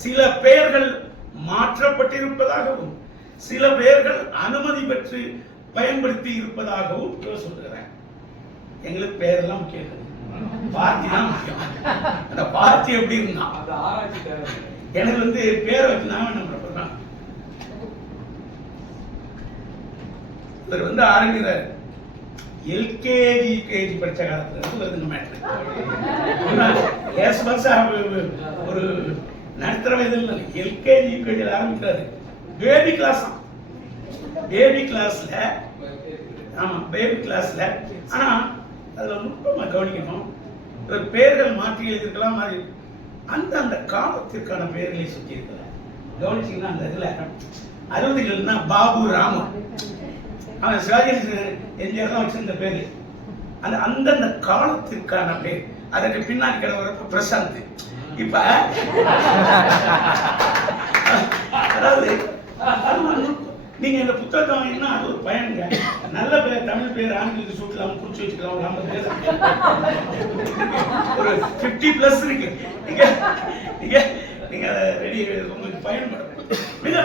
சில பெயர்கள் மாற்றப்பட்டிருப்பதாகவும் சில பெயர்கள் அனுமதி பெற்று பயன்படுத்தி இருப்பதாகவும் சொல்லுகிறேன். எங்களுக்கு பெயரெல்லாம் முக்கியம், பார்ட்டி தான் முக்கியம். அந்த பார்ட்டி எப்படி இருந்தா எனக்கு பேரை வச்சு நான் என்ன பண்றேன். இவர் ஆரம்பிக்கிறார் எல்கேஜி யூகேஜி படிச்ச காலத்துல இருந்து வருதுங்க மேட்ரு. ஒரு நடுத்தர வயதில் எல்கேஜி யூகேஜியில் ஆரம்பிக்கிறாரு. பேபி கிளாஸ், பேபி கிளாஸ்ல, ஆமா பேபி கிளாஸ்ல. ஆனா அதுல நுட்பமா கவனிக்கணும். ஒரு பெயர்கள் மாற்றி எழுதிருக்கலாம், மாதிரி அந்த அந்த காலத்திற்கான பெயர்களை சுற்றி இருக்கலாம். கவனிச்சீங்கன்னா அந்த இதுல 60கள்னா பாபு ராமு, அவன் சிவாஜி எம்ஜிஆர் தான் வச்சிருந்த பேரு. அந்த அந்தந்த காலத்திற்கான பேர். அதற்கு பின்னாடி கிடவரப்ப பிரசாந்த். இப்ப அதாவது நீங்க இந்த புத்தகத்தை வாங்கினா அது ஒரு பயனுங்க. நல்ல பேர், தமிழ் பேர் ஆங்கிலத்துக்கு சூட்டலாம், குறிச்சு வச்சுக்கலாம். ஒரு 50 பேர், ஒரு 50+ இருக்கு. நீங்க ரெடி, உங்களுக்கு பயன்படும். மிக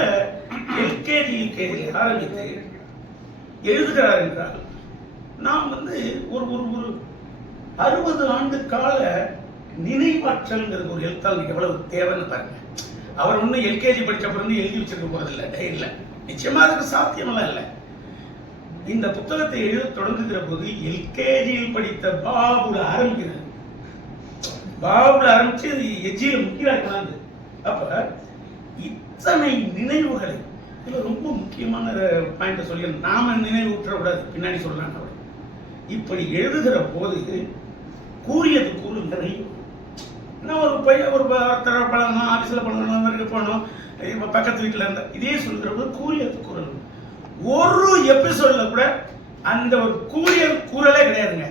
எல்கேஜி யூகேஜி ஆரம்பித்து எழுதுகிறார் என்றால் நாம் ஒரு ஒரு 60 ஆண்டு கால நினைவாற்றல்ங்கிறது ஒரு எழுத்தாளர் எவ்வளவு தேவைன்னு பாருங்க. அவர் ஒன்றும் எல்கேஜி படிச்ச பிறகு எழுதி வச்சிருக்க போறதில்லை, டைரியில். நிச்சயமா அதுக்கு சாத்தியமெல்லாம் இல்லை. இந்த புத்தகத்தை எழுத தொடங்குகிற போது எல்கேஜியில் படித்த பாபுல ஆரம்பிக்கிறது. பாபுல ஆரம்பிச்சு எஜ்ஜியில முக்கியமாக. அப்ப இத்தனை நினைவுகளை, இதுல ரொம்ப முக்கியமான பாயிண்ட் சொல்லி நாம நினைவு ஊற்றக்கூடாது, பின்னாடி சொல்லலாம். இப்படி எழுதுகிற போது கூறியது கூறுங்கிறதை நான் ஒரு பையன் ஒரு பழகணும், ஆஃபீஸில் பழகணும், இருக்க போகணும், இப்போ பக்கத்து வீட்டில் இருந்த இதே சொல்கிற போது கூறியது கூறல். ஒரு எபிசோட்ல கூட அந்த ஒரு கூறியது கூறலே கிடையாதுங்க.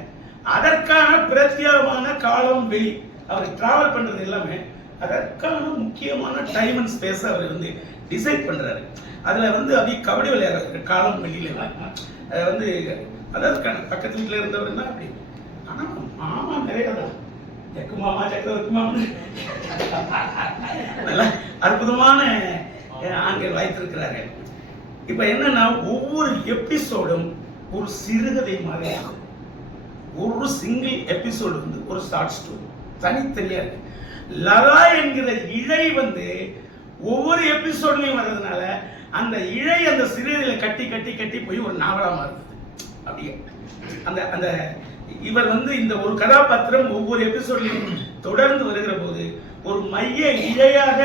அதற்கான பிரத்யேகமான காலம் வெளி, அவர் டிராவல் பண்றது எல்லாமே அதற்கான முக்கியமான டைம் அண்ட் ஸ்பேஸ் அவர் டிசைட் பண்றாரு. அதுல அப்படியே கபடி விளையாடுறாரு காலம் வெளியில. அதாவது பக்கத்து வீட்டில் இருந்தவர் தான் அப்படி. ஆனா மாமா நிறைய ஜக்கு மாமா, சக்கரவர்த்தி மாமா, நல்ல அற்புதமான ஆண்கள் வாய்த்திருக்கிறாரு. இப்ப என்னன்னா ஒவ்வொரு எபிசோடும் ஒரு சிறுகதை மாதிரி ஆகும். ஒரு சிங்கிள் எபிசோடு ஒரு ஷார்ட் ஸ்டோரி தனித்தனியா இருக்கு. லதா என்கிற இழை ஒவ்வொரு எபிசோட்லயும் வர்றதுனால அந்த இழை அந்த சிறுகதையில கட்டி கட்டி கட்டி போய் ஒரு நாவலா மாறுது. அப்படியே அந்த அந்த இவர் இந்த ஒரு கதாபாத்திரம் ஒவ்வொரு எபிசோட்லையும் தொடர்ந்து வருகிற போது ஒரு மைய இழையாக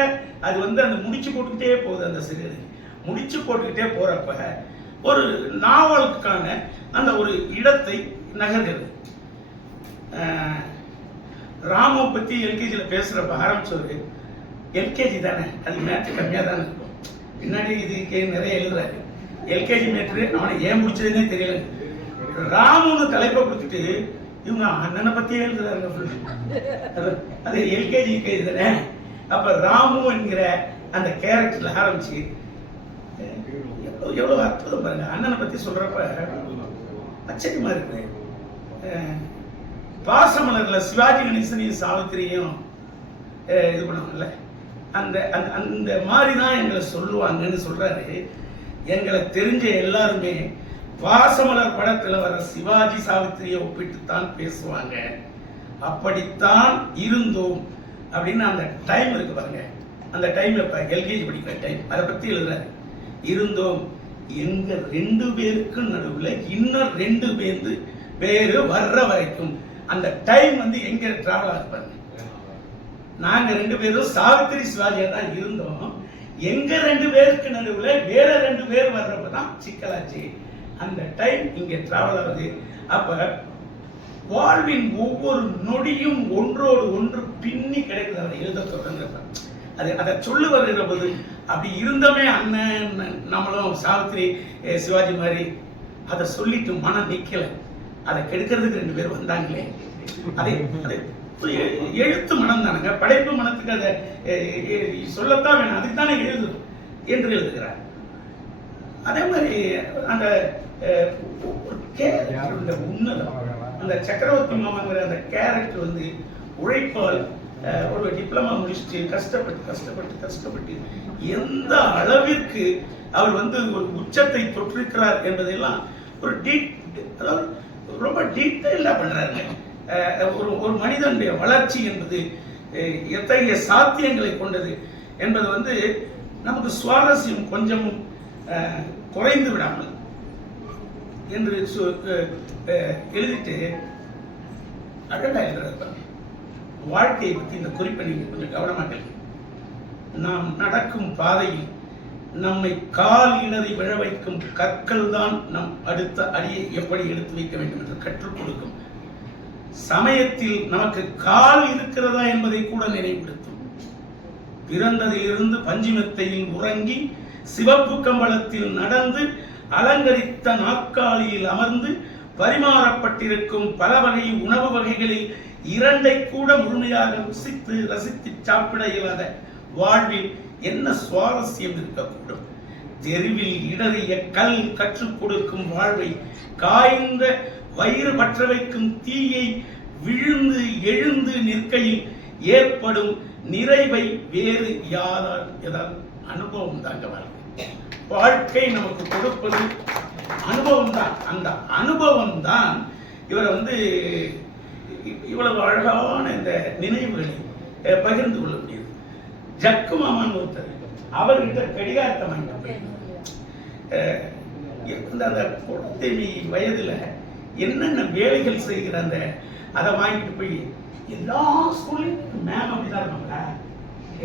அது அந்த முடிச்சு போட்டுக்கிட்டே போகுது. அந்த சிறுகதை முடிச்சு போட்டுக்கிட்டே போறப்ப ஒரு நாவலுக்கான அந்த ஒரு இடத்தை நகர்கிறது. ராம பத்தி எல்கேஜியில பேசுறப்ப ஆரம்பிச்சவரு எல்கேஜி தானே, அது மேட்ரு கம்மியா தானே இருக்கும். பின்னாடி இதுக்கு நிறைய எழுதுறாரு. எல்கேஜி மேட்ரு அவனை ஏன் முடிச்சதுன்னே தெரியல. ராமுன்னு தலைப்பை கொடுத்துட்டு இவங்க அண்ணனை பத்தியே எழுதுறாங்க. அது எல்கேஜி யூகேஜி தானே. அப்ப ராமு என்கிற அந்த கேரக்டர்ல ஆரம்பிச்சு எவ்வளவு அற்புதம் பாருங்க. அண்ணனை பத்தி சொல்றப்ப ஆச்சரியமா இருக்கு. பாசமலர்ல சிவாஜி கணேசனையும் சாவித்திரியும் இது பண்ணுவாங்கல்ல, அந்த அந்த மாதிரிதான் எங்களை சொல்லுவாங்கன்னு சொல்றாரு. எங்களை தெரிஞ்ச எல்லாருமே பாசமலர் படத்துல வர சிவாஜி சாவித்திரியை ஒப்பிட்டுத்தான் பேசுவாங்க. அப்படித்தான் இருந்தோம் அப்படின்னு அந்த டைம் இருக்கு பாருங்க. அந்த டைம்ல எல்கேஜி படிக்கிற டைம் அதை பத்தி எழுதுறாரு. இருந்தோம், எங்க 2 பேருக்கு நடுவுல இன்னும் 2 பேரு வர்ற வரைக்கும் அந்த டைம் எங்க டிராவல் ஆகுது. நாங்க 2 பேரும் சாவித்திரி சிவாஜியா தான் இருந்தோம். எங்க 2 பேருக்கு நடுவுல வேற 2 பேர் வர்றப்பதான் சிக்கலாச்சு. அந்த டைம் இங்க டிராவல் ஆகுது. அப்ப வாழ்வின் ஒவ்வொரு நொடியும் ஒன்றோடு ஒன்று பின்னி கிடைக்குது. அதை எழுத தொடங்குறப்ப அதை சொல்லு வருகிற போது அப்படி இருந்தோமே அண்ணன் நம்மளும் சாவித்திரி சிவாஜி மாதிரி அதை சொல்லிட்டு மனம் நிக்கல. அதை கெடுக்கிறதுக்கு 2 பேர் வந்தாங்களே. அதை எழுத்து மனம் தானுங்க, படைப்பு மனத்துக்கு அதை சொல்லத்தான் வேணும், அதுக்கு தானே எழுதும் என்று எழுதுகிறார். அதே மாதிரி அந்த உன்னதம், அந்த சக்கரவர்த்தி மாமாங்கிற அந்த கேரக்டர் உழைப்பால் ஒரு டிப்ளமா முடிச்சுட்டு கஷ்டப்பட்டு எந்த அளவிற்கு அவர் வந்து ஒரு உச்சத்தை தொற்றிருக்கிறார் என்பதெல்லாம் ஒரு அதாவது ரொம்ப டீட்டெயிலாக பண்றாருங்க. ஒரு மனிதனுடைய வளர்ச்சி என்பது எத்தகைய சாத்தியங்களை கொண்டது என்பது வந்து நமக்கு சுவாரஸ்யம் கொஞ்சமும் குறைந்து விடாமல் என்று எழுதிட்டு அழகா எழுதுறாரு. வாழ்க்கையை பற்றி இந்த குறிப்பை நீங்க கொஞ்சம் கவனமாக நாம் நடக்கும் பாதையில் நம்மை கால் இனதை விழ வைக்கும் கற்கள் தான் நம் அடுத்த அடியை எப்படி எடுத்து வைக்க வேண்டும் என்று கற்றுக் கொடுக்கும். சமயத்தில் நமக்கு கால் இருக்கிறதா என்பதை கூட நினைவுபடுத்தும். பிறந்ததிலிருந்து பஞ்சுமெத்தையில் உறங்கி சிவப்பு கம்பளத்தில் நடந்து அலங்கரித்த நாற்காலியில் அமர்ந்து பரிமாறப்பட்டிருக்கும் பல வகை உணவு வகைகளில் இரண்டை கூட முழுமையாக ரசித்து சாப்பிட இயலாத வாழ்வில் என்ன சுவாரஸ்யம் இருக்கக்கூடும்? தெருவில் இடறிய கல் கற்றுக் கொடுக்கும் வாழ்வை, காய்ந்த வயிறு பற்ற வைக்கும் தீயை விழுந்து எழுந்து நிற்கையில் ஏற்படும் நிறைவை வேறு ஏதாவது அனுபவம் தாங்க வாழ்க்கை. வாழ்க்கை நமக்கு கொடுப்பது அனுபவம் தான். அந்த அனுபவம் தான் இவரை வந்து இவ்வளவு அழகான இந்த நினைவுகளை பகிர்ந்து கொள்ள முடியுது. ஜக்கு மாமான் ஒருத்தர், அவர்கிட்ட கடிகாரத்தை வாங்கிட்டு அந்த குழந்தை வயதுல என்னென்ன வேலைகள் செய்கிற அந்த அதை வாங்கிட்டு போய் எல்லா ஸ்கூல்லையும் மேம் அப்படிதான் இருப்பாங்க.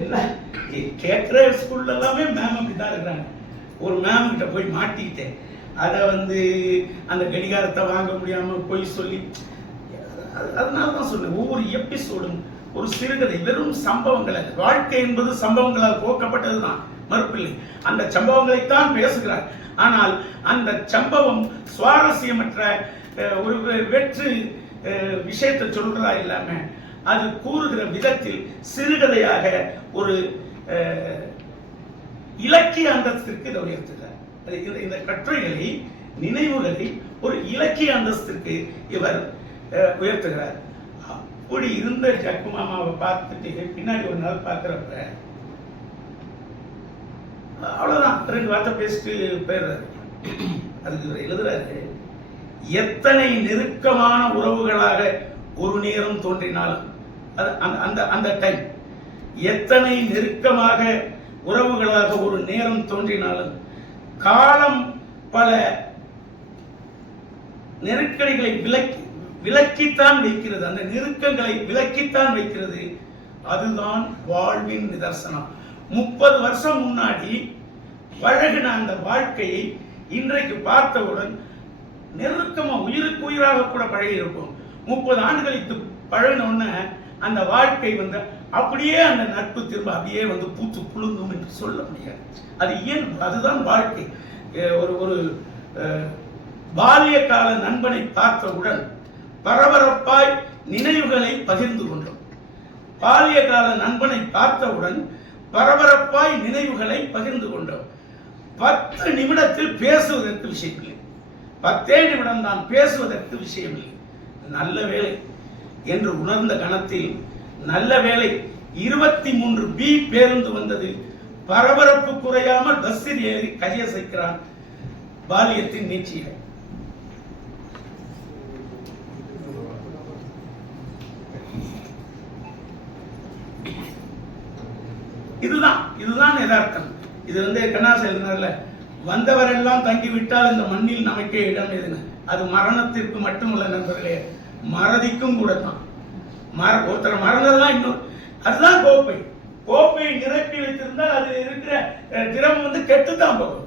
எல்லாம் கேட்குற ஸ்கூல்ல எல்லாமே மேம் அப்படிதான் இருக்கிறாங்க. ஒரு மேம் கிட்ட போய் மாட்டிக்கிட்டேன். அதை வந்து அந்த கடிகாரத்தை வாங்க முடியாம போய் சொல்லி, அதனால தான் சொன்னேன், ஒவ்வொரு எபிசோடும் ஒரு சிறுகதை, வெறும் சம்பவங்கள். வாழ்க்கை என்பது சம்பவங்களால் போக்கப்பட்டதுதான், மறுப்பில்லை. அந்த சம்பவங்களைத்தான் பேசுகிறார். ஆனால் அந்த சம்பவம் சுவாரஸ்யமற்ற ஒரு வெற்று விஷயத்தை சொல்றதா இல்லாம அது கூறுகிற விதத்தில் சிறுகதையாக ஒரு இலக்கிய அந்தஸ்திற்கு இதை உயர்த்துகிறார். இந்த கட்டுரைகளை, நினைவுகளை ஒரு இலக்கிய அந்தஸ்திற்கு இவர் உயர்த்துகிறார். அப்படி இருந்த ஜக்கு மாமாவை பார்த்துட்டு பின்னாடி ஒரு நாள் பார்க்கிறப்ப அவ்வளவுதான், 2 வார்த்தை பேசிட்டு போயிடுறாரு. அதுக்கு இவர் எழுதுறாரு, எத்தனை நெருக்கமான உறவுகளாக ஒரு நேரம் தோன்றினாலும் அந்த டைம், எத்தனை நெருக்கமாக உறவுகளாக ஒரு நேரம் தோன்றினாலும் காலம் பல நெருக்கடிகளை விலக்கித்தான் வைக்கிறது. அந்த நெருக்கங்களை விலக்கித்தான் வைக்கிறது. அதுதான் வாழ்வின் நிதர்சனம். 30 வருஷம் முன்னாடி பழகின அந்த வாழ்க்கையை இன்றைக்கு பார்த்தவுடன் நெருக்கமா உயிருக்கு உயிராக கூட பழகி இருப்போம். 30 ஆண்டுகளுக்கு பழகின அந்த வாழ்க்கை வந்து அப்படியே அந்த நட்பு திரும்ப அப்படியே வந்து பூத்து புழுங்கும் என்று சொல்ல முடியாது. அது இயல்பு, அதுதான் வாழ்க்கை. ஒரு பால்ய கால நண்பனை பார்த்தவுடன் பரபரப்பாய் நினைவுகளை பகிர்ந்து கொண்டோம். பால்ய கால நண்பனை பார்த்தவுடன் பரபரப்பாய் நினைவுகளை பகிர்ந்து கொண்டோம். 10 நிமிடத்தில் பேசுவதற்கு விஷயம் இல்லை, 10 நிமிடம் தான் பேசுவதற்கு விஷயம் இல்லை. நல்ல வேலை என்று உணர்ந்த கணத்தில், நல்ல வேலை 23B பேருந்து வந்தது. பரபரப்பு குறையாமல் பஸ்ஸில் ஏறி கையசைக்கிறான். பாலியத்தின் நீட்சிகள். இதுதான் யதார்த்தம். இது வந்து கண்ணாசை எழுதினார்ல, வந்தவரெல்லாம் தங்கிவிட்டால் இந்த மண்ணில் நமக்கே இடம் எதுன்னு. அது மரணத்திற்கு மட்டுமல்ல நண்பர்களே, மறதிக்கும் கூட தான். ஒருத்தர் மறந்ததெல்லாம் இன்னொரு, அதுதான் கோப்பையை நிரப்பி வைத்திருந்தால் அதில் இருக்கிற திரவம் வந்து கெட்டுத்தான் போகும்.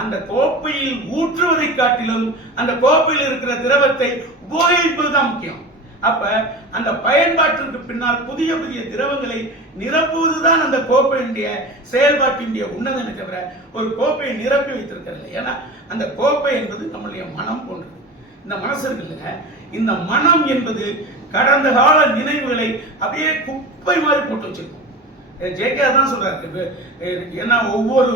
அந்த கோப்பையில் ஊற்றுவதை காட்டிலும் அந்த கோப்பையில் இருக்கிற திரவத்தை உபயோகிப்பது தான் முக்கியம். அப்ப அந்த பயன்பாட்டிற்கு பின்னால் புதிய புதிய திரவங்களை நிரப்புவதுதான் அந்த கோப்பையினுடைய செயல்பாட்டினுடைய உன்னதனை தவிர ஒரு கோப்பையை நிரப்பி வைத்திருக்கிறது. ஏன்னா அந்த கோப்பை என்பது நம்மளுடைய மனம் போன்றது. இந்த மனசு இருக்குல்ல, இந்த மனம் என்பது கடந்த கால நினைவுகளை அப்படியே குப்பை மாதிரி போட்டு வச்சிருக்கும். ஜேகே தான் சொல்றாரு, ஏன்னா ஒவ்வொரு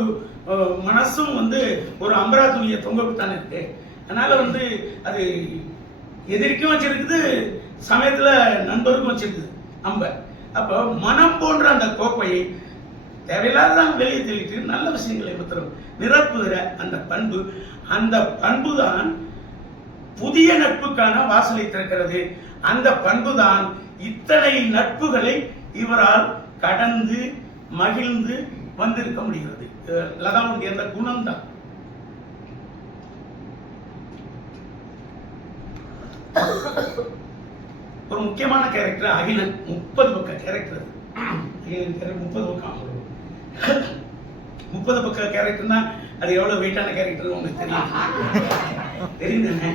மனசும் வந்து ஒரு அம்பரா துணியை தொங்கத்தானே இருக்கு. அதனால வந்து அது எதிர்க்கும் வச்சிருக்குது, சமயத்துல நண்பருக்கும் வச்சிருக்குது. அப்போ மனம் போன்ற அந்த கோப்பையை தேவையில்லாதான் வெளியே தெளித்து நல்ல விஷயங்களை மாத்திரம் நிரப்புகிற அந்த பண்பு தான் புதிய நட்புக்கான வாசலை திறக்கிறது. அந்த பண்பு தான் இத்தனை நட்புகளை இவரால் கடந்து மகிழ்ந்து வந்திருக்க முடிகிறது. லதாவுடைய அந்த குணம் தான். ஒரு முக்கியமான கேரக்டர் அகிலன். 30 பக்க கேரக்டர். அகிலன் கேரக்டர் 30 பக்கம். 30 பக்க கேரக்டர்னா அது எவ்வளவு வெயிட்டான கேரக்டர் உங்களுக்கு தெரியும். தெரியுதானே?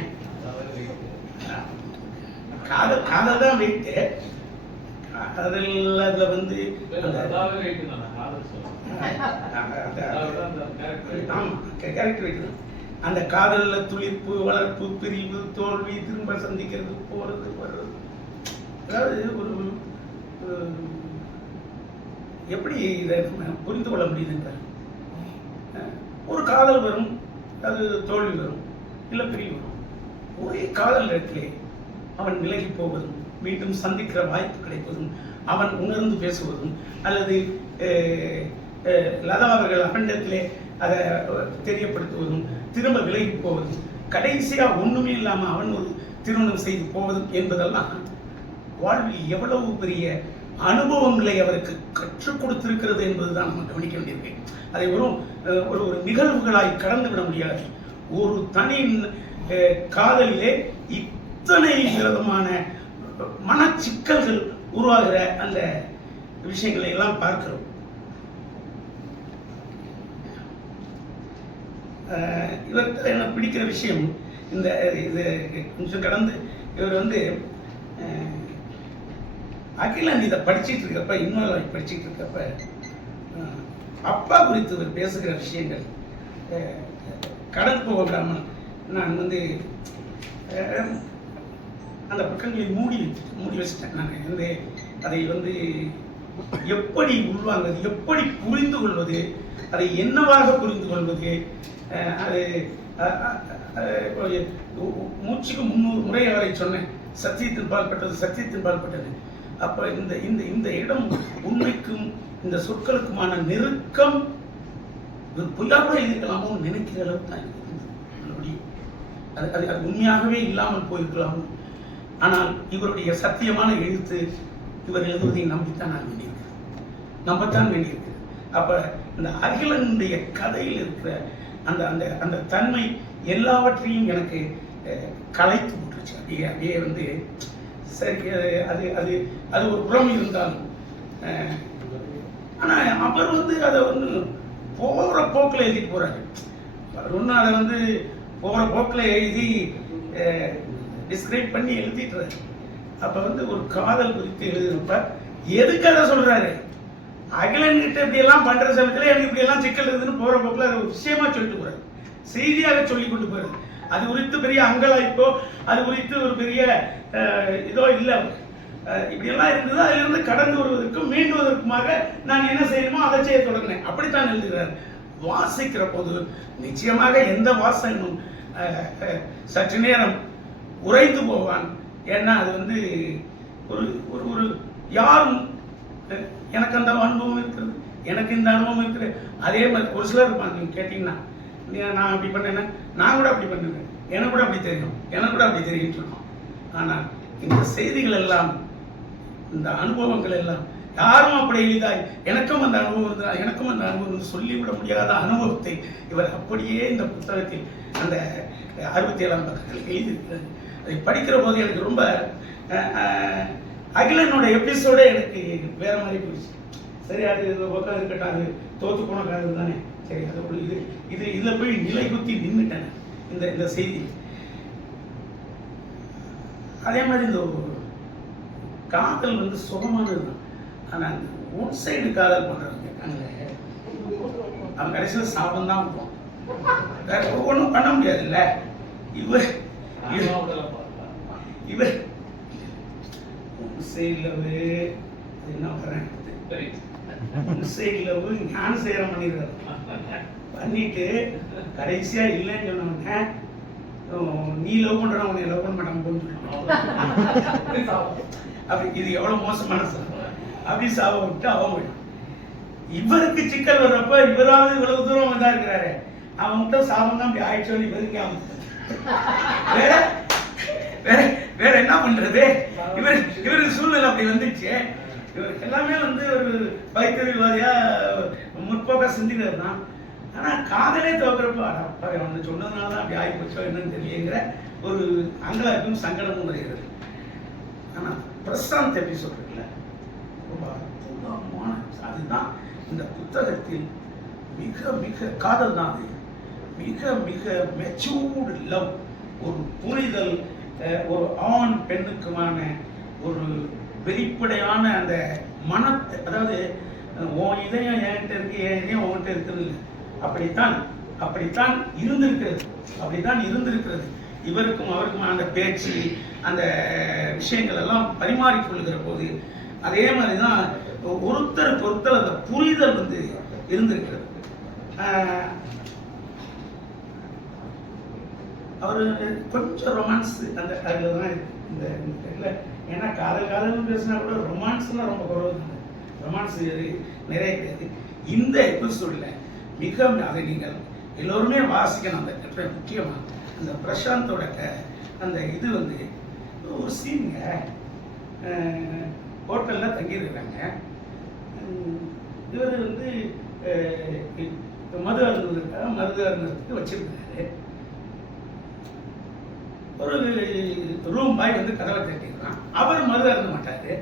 காதல் தான் வெயிட்டு. காதல் அதுல வந்து கேரக்டர் வெயிட். அந்த காதல்ல துளிர்ப்பு, வளர்ப்பு, பிரிவு, தோல்வி, திரும்ப சந்திக்கிறது, போறது வர்றது. அதாவது ஒரு எப்படி இதை புரிந்து கொள்ள முடியுதுன்ற ஒரு காதல் வரும், அது தோல்வி வரும், இல்லை பிரிவு வரும். ஒரே காதல் இடத்திலே அவன் விலகி போவதும், மீண்டும் சந்திக்கிற வாய்ப்பு கிடைப்பதும், அவன் உணர்ந்து பேசுவதும், அல்லது லதா அவர்கள் அவனிடத்திலே அதை தெரியப்படுத்துவதும், திரும்ப விலகி போவதும், கடைசியா ஒண்ணுமே இல்லாம அவன் ஒரு திருமணம் செய்து போவதும் என்பதெல்லாம் வாழ்வில் எவ்வளவு பெரிய அனுபவங்களை அவருக்கு கற்றுக் கொடுத்திருக்கிறது என்பதுதான் நம்ம கவனிக்க வேண்டியிருக்கு. அதை ஒரு நிகழ்வுகளாய் கடந்து விட முடியாது. ஒரு தனி காதலிலே இத்தனை விதமான மனச்சிக்கல்கள் உருவாகிற அந்த விஷயங்களை எல்லாம் பார்க்கிறோம். இவருக்கு என்ன பிடிக்கிற விஷயம், இது கொஞ்சம் கடந்து இவர் வந்து அகிலன் இதை படிச்சுட்டு இருக்கப்ப, இன்னொரு படிச்சுட்டு இருக்கப்ப அப்பா குறித்து இவர் பேசுகிற விஷயங்கள் கடந்து போக விடாமல் நான் வந்து அந்த பக்கங்களை மூடி வச்சுட்டேன். நான் வந்து அதை வந்து எப்படி உள்வாங்குவது, எப்படி புரிந்து கொள்வது, அதை என்னவாக புரிந்து கொள்வது, அது மூச்சுக்கு 300 முறை அவரை சொன்னேன். சத்தியத்தின் பால்பட்டது, சத்தியத்தின் பால்பட்டது. அப்ப இந்த இடம் உண்மைக்கும் இந்த சொற்களுக்குமான நெருக்கம் பொய்யா கூட இருக்கலாமோ நினைக்கிற அளவுக்கு தான் அது உண்மையாகவே இல்லாமல் போயிருக்கலாம். ஆனால் இவருடைய சத்தியமான எழுத்து இவர் எழுதுவதை நம்பத்தான் வேண்டியிருக்கு. அப்ப இந்த அகிலனுடைய கதையில் இருக்கிற அந்த அந்த அந்த தன்மை எல்லாவற்றையும் எனக்கு கலைத்து விட்டுருச்சு. அப்படியே வந்து சரி, அது அது அது ஒரு புறம் இருந்தாலும், ஆனா அவர் வந்து அதை வந்து போகிற போக்கில் எழுதிட்டு போறாரு. அவர் ஒன்றும் அதை வந்து போகிற போக்கில் எழுதி டிஸ்கிரைப் பண்ணி எழுதிட்டுறாரு. அப்ப வந்து ஒரு காதல் குறித்து எழுதுறப்ப எதுக்கு அதை சொல்றாரு? அகிலன் கிட்ட இப்படி எல்லாம் பண்ற சமயத்துல எனக்கு இப்படி எல்லாம் சிக்கல் இருக்குதுன்னு போற போக்குல அதை ஒரு விஷயமா சொல்லிட்டு போறாரு, செய்தியாக சொல்லி கொண்டு போறாரு. அது குறித்து பெரிய அங்கலாய்ப்போ, அது குறித்து ஒரு பெரிய இதோ இல்லை. இப்படி எல்லாம் இருந்தது. அதிலிருந்து கடந்து வருவதற்கும் மீண்டுவதற்குமாக நான் என்ன செய்யணுமோ அதை செய்ய தொடங்கினேன். அப்படித்தான் எழுதுகிறார். வாசிக்கிற போது நிச்சயமாக எந்த வாசகனும் சற்று நேரம் உறைந்து போவான். ஏன்னா அது வந்து ஒரு ஒரு யாரும் எனக்கு அந்த அனுபவம் இருக்கிறது, எனக்கு இந்த அனுபவம் இருக்கிறது. அதே மாதிரி ஒரு சிலர் இருப்பாங்க. நீங்க கேட்டீங்கன்னா நான் அப்படி பண்ணேன்னா நான் கூட அப்படி பண்ணுவேன், எனக்கு கூட அப்படி தெரியும், எனக்கு கூட அப்படி தெரியும் சொன்னோம். ஆனால் இந்த செய்திகள் எல்லாம், இந்த அனுபவங்கள் எல்லாம் யாரும் அப்படி எளிதாய் எனக்கும் அந்த அனுபவம் இருந்தால் எனக்கும் அந்த அனுபவம் சொல்லிவிட முடியாத அனுபவத்தை இவர் அப்படியே இந்த புத்தகத்தில் அந்த 67ஆம் பக்கத்தில் எழுதியிருக்கிறது. அதை படிக்கிற போது எனக்கு ரொம்ப அகிலனோட எபிசோடே எனக்கு வேற மாதிரி போயிடுச்சு. சரி, அது பக்கம் இருக்கட்டும், அது தோத்து போன காரணம் தானே. சரி, அது இதுல போய் நிலை குத்தி நின்றுட்டேன் இந்த செய்தி. அதே மாதிரி இந்த காதல் வந்து சுகமானது தான். ஆனால் அந்த ஒன் சைடு காதல் பண்றவங்க இருக்காங்களே, அவங்க கடைசியில் சாபம் தான் விடுவோம். வேற ஒன்றும் பண்ண முடியாதுல்ல. இவர் ஒன் சைடு லவ் என்ன வர்றேன், ஒன் சைடு லவ் ஞான சேரம் பண்ணிடுறாரு. பண்ணிட்டு கடைசியா இல்லைன்னு சொன்னவங்க நீ லவ் பண்ற உன்னை லவ் பண்ண மாட்டாங்க போன்னு சொல்லிட்டு. அப்படி இது எவ்வளவு மோசமான சொல்ல. அபிசாவை விட்டு அவன் போயிடும். இவருக்கு சிக்கல் வர்றப்ப இவராவது இவ்வளவு தூரம் வந்தா இருக்கிறாரு, அவன்கிட்ட சாபம் தான் அப்படி ஆயிடுச்சோன்னு இவருக்கு வேற வேற வேற என்ன பண்றது? இவருக்கு சூழ்நிலை அப்படி வந்துச்சு. இவருக்கு எல்லாமே வந்து ஒரு பைத்தியவாதியா முற்போக்க சிந்திக்கிறது தான். ஆனா காதலே தோக்குறப்ப அவன் சொன்னதுனாலதான் அப்படி ஆகி போச்சோ என்னன்னு தெரியலங்கிற ஒரு அங்கலாய்ப்பும் சங்கடமும் வருகிறது. ஆனா பிரசாந்த் எப்படி சொல்றீங்கள, ரொம்ப அற்புதமான அதுதான் இந்த புத்தகத்தில் மிக மிக காதல் தான். அது மிக மிக மெச்சூர்டு லவ், ஒரு புரிதல், ஒரு ஆண் பெண்ணுக்குமான ஒரு வெளிப்படையான அந்த மனத்தை, அதாவது உன் இதயம் என்கிட்ட இருக்கு, என் இதயம் உன்கிட்ட இருக்குது இல்லை, அப்படித்தான் இருந்திருக்கிறது. இவருக்கும் அவருக்கும் அந்த பேச்சு, அந்த விஷயங்கள் எல்லாம் பரிமாறிக்கொள்கிற போது அதே மாதிரிதான் ஒருத்தருக்கு ஒருத்தர் அந்த புரிதல் வந்து இருந்திருக்கிறது. அவரு கொஞ்சம் ரொமான்ஸ் அந்த அதுல தான் இந்த தெரியல. ஏன்னா காதல்னு பேசினா கூட ரொமான்ஸ்லாம் ரொம்ப குறைவு, ரொமான்ஸ் நிறைய கிடையாது. இந்த எபிசோட்ல மிக அதை நீங்கள் எல்லோருமே வாசிக்கணும். அந்த கட்டுரை முக்கியமாக அந்த பிரசாந்தோட அந்த இது வந்து ஒரு சீனுங்க, ஹோட்டலில் தங்கியிருக்காங்க. இவர் வந்து மது அருந்ததுக்கு வச்சிருக்காரு. ஒரு ரூம் பாய் வந்து கதவை தட்டிடுறான். அவர் மது அருந்த மாட்டாரு,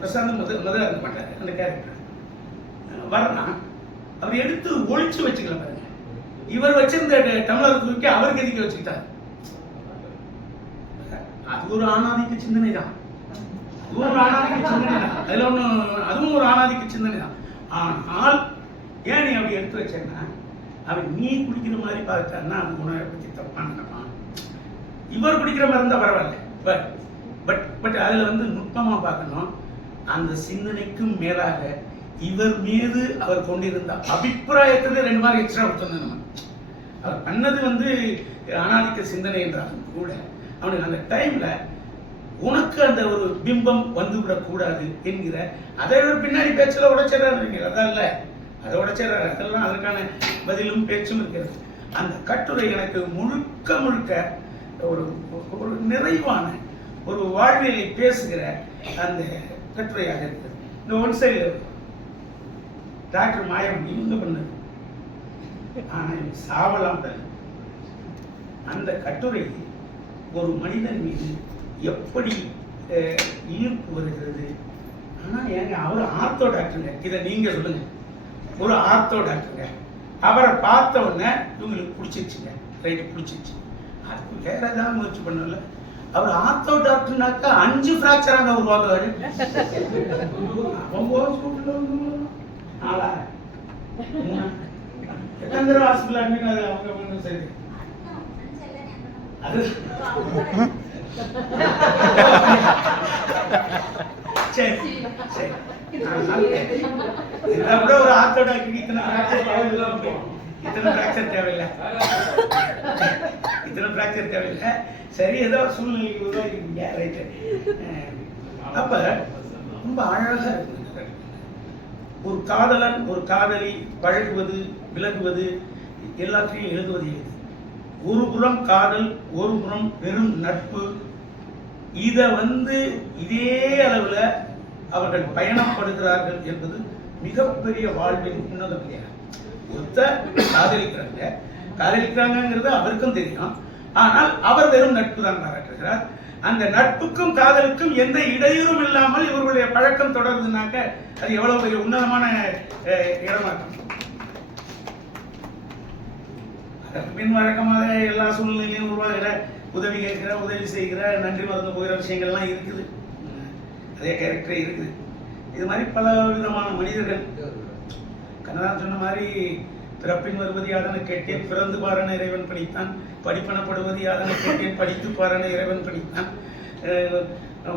பிரசாந்த் மது அருந்த மாட்டாரு. அந்த கேரக்டர் வரலாம், அவர் எடுத்து ஒழிச்சு வச்சுக்கல பாருங்க. இவர் வச்சிருந்த டம்ளர் தூக்கி அவருக்கு எதுக்கு வச்சுக்கிட்டாரு. அது ஒரு ஆணாதிக்க சிந்தனை தான், அதுல ஒண்ணு, அதுவும் ஒரு ஆணாதிக்க சிந்தனை தான். ஆனால் ஏன் நீ அப்படி எடுத்து வச்சேன்னா, அவன் நீ குடிக்கிற மாதிரி பார்த்தான்னா அது உணவை பத்தி தப்பான நினைப்பான். இவர் குடிக்கிற மாதிரி இருந்தா பரவாயில்ல, பட் அதுல வந்து நுட்பமா பார்க்கணும். அந்த சிந்தனைக்கும் மேலாக இவர் மீது அவர் கொண்டிருந்த அபிப்பிராயத்துக்கு ரெண்டு மாதிரி எக்ஸ்ட்ரா கொடுத்தோம். நம்ம அவர் பண்ணது வந்து அனாதிக்க சிந்தனை என்றாலும் கூட அவனுக்கு அந்த டைம்ல உனக்கு அந்த ஒரு பிம்பம் வந்து விடக்கூடாது என்கிற அதை ஒரு பின்னாடி பேச்சில் உடைச்சிடறாரு. அதான் இல்லை, அதை உடைச்சிடறாரு. அதெல்லாம் அதற்கான பதிலும் பேச்சும் இருக்கிறது. அந்த கட்டுரை எனக்கு முழுக்க ஒரு ஒரு நிறைவான ஒரு வாழ்வியலை பேசுகிற அந்த கட்டுரையாக இருக்கிறது. இந்த ஒன் சைடு டாக்டர் மாயவன் இவங்க பண்ணது, ஆனா சாவலாம். அந்த கட்டுரை ஒரு மனிதன் மீது எப்படி ஈர்ப்பு வருகிறது. ஆனா ஏங்க அவர் ஆர்த்தோ டாக்டருங்க, இதை நீங்க சொல்லுங்க. ஒரு ஆர்த்தோ டாக்டருங்க, அவரை பார்த்த உடனே இவங்களுக்கு பிடிச்சிருச்சுங்க, ரைட்டு பிடிச்சிருச்சு. அதுக்கு வேற ஏதாவது முயற்சி பண்ணல. அவர் ஆர்த்தோ டாக்டர்னாக்கா 5 ஃப்ராக்சர் அங்க உருவாக்குவாரு. எத்தனை தடவை ஹாஸ்பிட்டல் அட்மிட் ஆகுது அவங்க ஒன்றும் சரி. அது சரி சரி, இதை விட ஒரு ஆர்த்தோ டாக்டருக்கு இத்தனை ஃப்ராக்சர் தேவையில்லை. சரி, ஏதோ சூழ்நிலைக்கு உருவாக்கிங்க, ரைட்டு. அப்ப ரொம்ப அழகா இருக்கு. ஒரு காதலன் ஒரு காதலி பழகுவது விலகுவது எல்லாத்தையும் எழுதுவது எது. ஒரு புறம் காதல், ஒரு புறம் வெறும் நட்பு. இத வந்து இதே அளவுல அவர்கள் பயணப்படுகிறார்கள் என்பது மிகப்பெரிய வாழ்வின் உன்னதம் இல்லையா. ஒருத்தர் காதலிக்கிறாங்கிறது அவருக்கும் தெரியும். ஆனால் அவர் வெறும் நட்பு தான் பாராட்டுகிறார். அந்த நட்புக்கும் காதலுக்கும் எந்த இடையூறும் இல்லாமல் இவர்களுடைய பழக்கம் தொடருதுனாக்க அது எவ்வளவு பெரிய உன்னதமான இடமா இருக்கும். பின் வழக்கமாக எல்லா சூழ்நிலையிலும் உருவாகிற உதவி கேட்கிற, உதவி செய்கிற, நன்றி மறந்து போகிற விஷயங்கள்லாம் இருக்குது. அதே கேரக்டரே இருக்குது. இது மாதிரி பல விதமான மனிதர்கள். கண்ணதாசன் சொன்ன மாதிரி பிறப்பின் வருவது யாதனை கேட்டேன், பிறந்து பாரான இறைவன் படித்தான். படிப்பனப்படுவது யாதனை கேட்டேன், படித்து பாரான இறைவன் படித்தான்.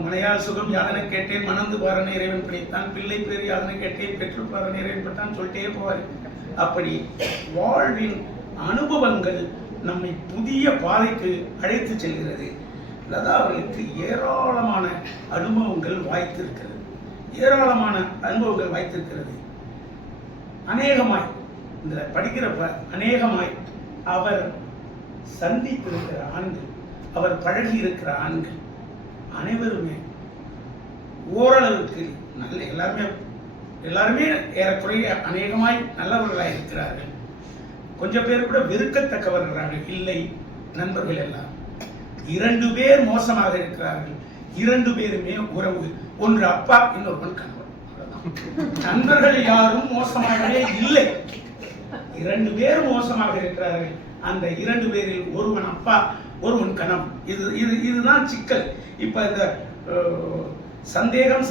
மனையால் சுகம் யாதனை கேட்டேன், மணந்து பாரான இறைவன் படித்தான். பிள்ளை பேர் யாதனை கேட்டேன், பெற்று பாரான இறைவன் படித்தான் சொல்லிட்டே போவார். அப்படி வாழ்வின் அனுபவங்கள் நம்மை புதிய பாதைக்கு அழைத்து செல்கிறது. லதா அவர்களுக்கு ஏராளமான அனுபவங்கள் வாய்த்திருக்கிறது. ஏராளமான அனுபவங்கள் வாய்த்திருக்கிறது. அநேகமாய் இந்த படிக்கிறப்ப அநேகமாய் அவர் சந்தித்திருக்கிற ஆண்கள், அவர் பழகி இருக்கிற ஆண்கள் அனைவருமே ஓரளவுக்கு நல்ல எல்லாருமே ஏறக்குறைய அநேகமாய் நல்லவர்களாக இருக்கிறார்கள். கொஞ்சம் பேர் கூட வெறுக்கத்தக்கவர்களாக இல்லை. நண்பர்கள் எல்லாம் 2 பேர் மோசமாக இருக்கிறார்கள். 2 பேருமே உறவு, ஒன்று அப்பா, இன்னொருவன் கணவன். நண்பர்கள் யாரும் மோசமாகவே இல்லை. 2 பேர் மோசமாக இருக்கிறார்கள். அந்த 2 பேரில் ஒருவன் அப்பா, ஒருவன் கணவன். இதுதான் சிக்கல். இப்ப இந்த சந்தேகம்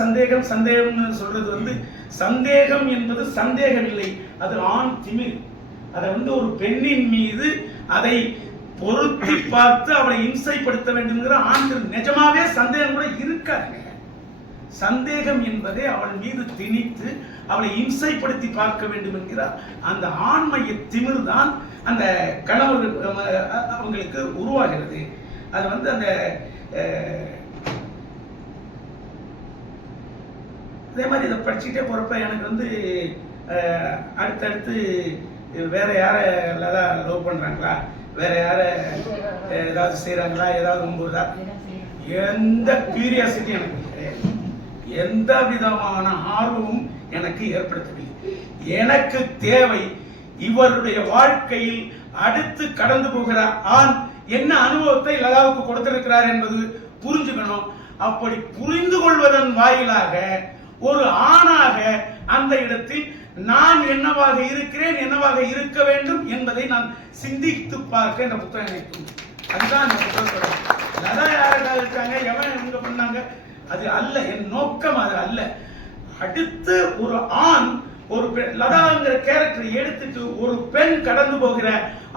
சொல்றது சந்தேகம் என்பது சந்தேகம் இல்லை, அது ஆண் திமிர். அதை ஒரு பெண்ணின் மீது அதை பொருத்தி பார்த்து அவளை இம்சைப்படுத்த வேண்டும் ஆண்கள் நிஜமாவே சந்தேகம் கூட இருக்காங்க. சந்தேகம் என்பதை அவள் மீது திணித்து அவளை இம்சைப்படுத்தி பார்க்க வேண்டும் என்கிற அந்த ஆண்மைய திமிர் தான் அந்த கணவர் அவங்களுக்கு உருவாகிறது. அது அந்த அதே மாதிரி இதை படிச்சுட்டே போறப்ப எனக்கு அடுத்தடுத்து வேற யார லவ் பண்றாங்களா, வேற யார ஏதாவது செய்யறாங்களா, ஏதாவது எந்த கியூரியாசிட்டி எனக்கு கிடையாது. எந்த விதமான ஆர்வமும் எனக்கு ஏற்படுத்தவில்லை. எனக்கு தேவை இவருடைய வாழ்க்கையில் அடுத்து கடந்து போகிற ஆண் என்ன அனுபவத்தை லதாவுக்கு கொடுத்திருக்கிறார் என்பது புரிஞ்சுக்கணும். அப்படி புரிந்து கொள்வதன் வாயிலாக ஒரு ஆணாக அந்த இடத்தில் நான் என்னவாக இருக்கிறேன், என்னவாக இருக்க வேண்டும் என்பதை நான் சிந்தித்து பார்க்க இந்த புத்தகம் நினைக்கும். அதுதான் இந்த புத்தகத்தோட. லதா யாருக்காக இருக்காங்க, எவன் எங்க பண்ணாங்க, அது அல்ல என் நோக்கம். அது அல்ல. அடுத்து ஒரு ஆண் ஒரு லதாங்கிற கேரக்டரை எடுத்துட்டு ஒரு பெண் கடந்து போகிற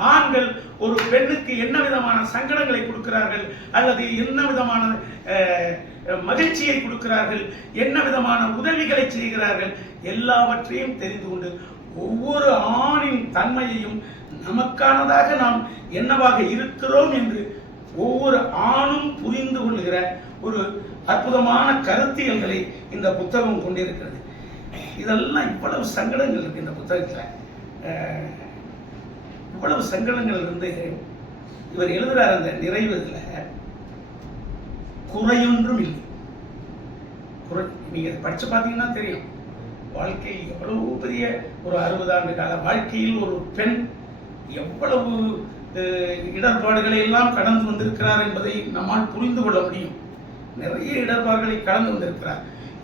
ஆண்கள் ஒரு பெண்ணுக்கு என்ன விதமான சங்கடங்களை கொடுக்கிறார்கள், அல்லது என்ன விதமான மகிழ்ச்சியை கொடுக்கிறார்கள், என்ன விதமான உதவிகளை செய்கிறார்கள், எல்லாவற்றையும் தெரிந்து கொண்டு ஒவ்வொரு ஆணின் தன்மையையும் நமக்கானதாக நாம் என்னவாக இருக்கிறோம் என்று ஒவ்வொரு ஆணும் புரிந்து கொள்கிற ஒரு அற்புதமான கருத்தியல்களை இந்த புத்தகம் கொண்டிருக்கிறது. இதெல்லாம் இவ்வளவு சங்கடங்கள் இருக்கு இந்த புத்தகத்துல. இவ்வளவு சங்கடங்கள் இருந்து இவர் எழுதுறார். அந்த நிறைவுல குறையொன்றும் இல்லை. நீங்க படிச்சு பார்த்தீங்கன்னா தெரியும், வாழ்க்கையில் எவ்வளவு பெரிய ஒரு 60 ஆண்டு கால வாழ்க்கையில் ஒரு பெண் எவ்வளவு இடர்பாடுகளை எல்லாம் கடந்து வந்திருக்கிறார் என்பதை நம்மால் புரிந்து கொள்ள முடியும். நிறைய இடர்பாடுகளை கடந்து வந்திருக்கிறார்.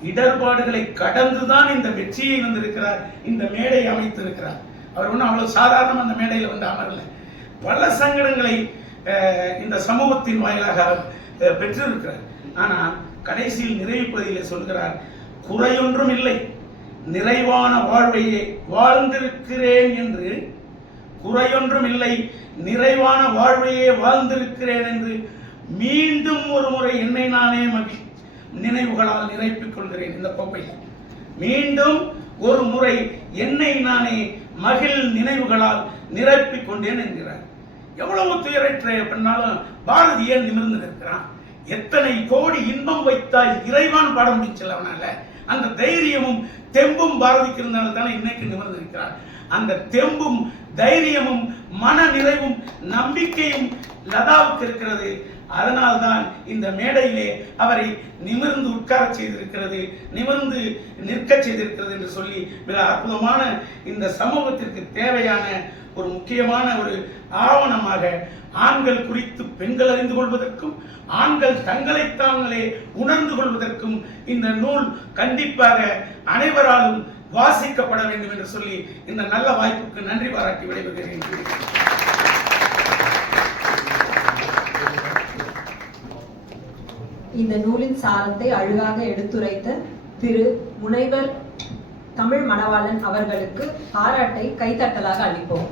இடர்பாடுகளை கடந்துதான் இந்த வெற்றியை வந்திருக்கிறார், இந்த மேடை அமைத்திருக்கிறார். அவர் ஒன்றும் அவ்வளவு சாதாரண அந்த மேடையில் அமரல. பல சங்கடங்களை இந்த சமூகத்தின் வாயிலாக பெற்றிருக்கிறார். ஆனால் கடைசியில் நிறைவு பகுதியில் சொல்கிறார், குறையொன்றும் இல்லை, நிறைவான வாழ்வையே வாழ்ந்திருக்கிறேன் என்று, குறையொன்றும் இல்லை, நிறைவான வாழ்வையே வாழ்ந்திருக்கிறேன் என்று மீண்டும் ஒரு முறை என்னை நானே நினைவுகளால் நிரப்பிக் கொள்கிறேன். இந்த கோப்பையில் மீண்டும் ஒரு முறை என்னை நானே மகிழ் நினைவுகளால் நிரப்பிக் கொண்டேன் என்கிறார். எவ்வளவு துயரற்ற பண்ணாலும் பாரதி ஏன் நிமிர்ந்து நிற்கிறான்? எத்தனை கோடி இன்பம் வைத்தாய் இறைவான் பாட முடிச்சல அவனால. அந்த தைரியமும் தெம்பும் பாரதிக்கு இருந்தாலும் தானே இன்னைக்கு நிமிர்ந்து இருக்கிறார். அந்த தெம்பும் தைரியமும் மன நிறைவும் நம்பிக்கையும் லதாவுக்கு இருக்கிறது. அதனால்தான் இந்த மேடையிலே அவரை நிமிர்ந்து உட்கார செய்திருக்கிறது, நிமிர்ந்து நிற்க செய்திருக்கிறது என்று சொல்லி மிக அற்புதமான இந்த சமூகத்திற்கு தேவையான ஒரு முக்கியமான ஒரு ஆவணமாக ஆண்கள் குறித்து பெண்கள் அறிந்து கொள்வதற்கும் ஆண்கள் தங்களை தாங்களே உணர்ந்து கொள்வதற்கும் இந்த நூல் கண்டிப்பாக அனைவராலும் வாசிக்கப்பட வேண்டும் என்று சொல்லி இந்த நல்ல வாய்ப்புக்கு நன்றி பாராட்டி விடைபெறுகிறேன். இந்த நூலின் சாரத்தை அழகாக எடுத்துரைத்த திரு முனைவர் தமிழ் மணவாளன் அவர்களுக்கு பாராட்டை கைத்தட்டலாக அளிப்போம்.